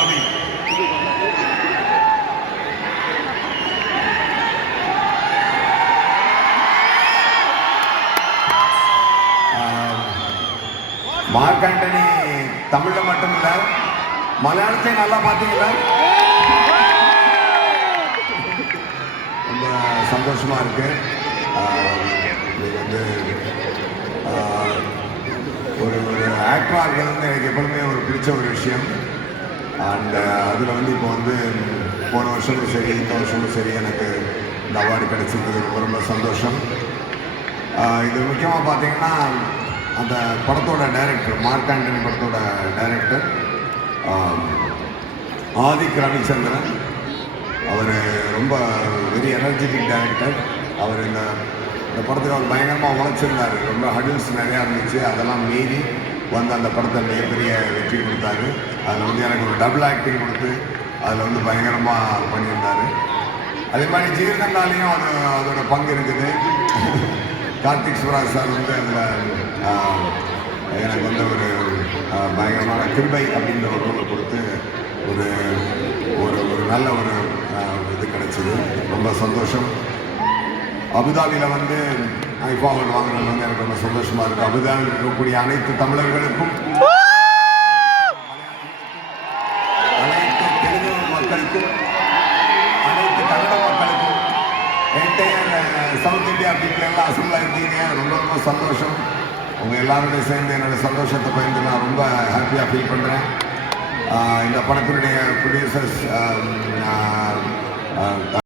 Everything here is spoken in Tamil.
அபுதாபி. மார்க் ஆண்டனி தமிழ்ல மட்டும் இல்ல, மலையாளத்தையும் நல்லா பார்த்தீங்களா? ரொம்ப சந்தோஷமா இருக்கு. இது வந்து ஒரு ஒரு ஆக்டராக இருக்கிறது வந்து எனக்கு எப்பொழுதுமே ஒரு பிடிச்ச ஒரு விஷயம். அண்ட் அதில் வந்து இப்போ வந்து போன வருஷமும் சரி இந்த வருஷமும் சரி எனக்கு இந்த அவார்டு கிடைச்சிருக்கிறது ரொம்ப ரொம்ப சந்தோஷம். இது முக்கியமாக பார்த்தீங்கன்னா அந்த படத்தோட டைரக்டர், மார்க் ஆண்டனி படத்தோட டைரக்டர் ஆதிக் ரவிச்சந்திரன். அவர் ரொம்ப வெரி எனர்ஜெட்டிக் டைரக்டர். அவர் இந்த படத்துக்கு அவர் பயங்கரமாக உழைச்சிருந்தார். ரொம்ப ஹடில்ஸ் நிறையா இருந்துச்சு, அதெல்லாம் மீறி வந்து அந்த படத்தை மிகப்பெரிய வெற்றி கொடுத்தாரு. அதில் வந்து எனக்கு ஒரு டபுள் ஆக்டிங் கொடுத்து அதில் வந்து பயங்கரமாக பண்ணியிருந்தார். அதே மாதிரி ஜீர்ணந்தாலையும் அதோட பங்கு இருக்குது. கார்த்திக் சுப்ராஜ் சார் வந்து அதில் எனக்கு வந்து ஒரு பயங்கரமான கிருபை அப்படின்ற ஒரு ரோலை கொடுத்து ஒரு ஒரு ஒரு நல்ல ஒரு இது கிடைச்சிது. ரொம்ப சந்தோஷம். அபுதாபியில் வந்து ஐஃபா அவார்டு வாங்குறது வந்து எனக்கு ரொம்ப சந்தோஷமாக இருக்குது. அபுதாபியில் இருக்கக்கூடிய அனைத்து தமிழர்களுக்கும், அனைத்து தெலுங்கு மக்களுக்கும், அனைத்து கன்னட மக்களுக்கும், என்டையர் சவுத் இந்தியா பீப்புள் எல்லாம் அசம்பிளாக இருக்கீங்க. ரொம்ப ரொம்ப சந்தோஷம். உங்கள் எல்லாருடைய சேர்ந்து என்னோடய சந்தோஷத்தை பகிர்ந்து நான் ரொம்ப ஹாப்பியாக ஃபீல் பண்ணுறேன். இந்த படத்தினுடைய ப்ரொடியூசர்ஸ்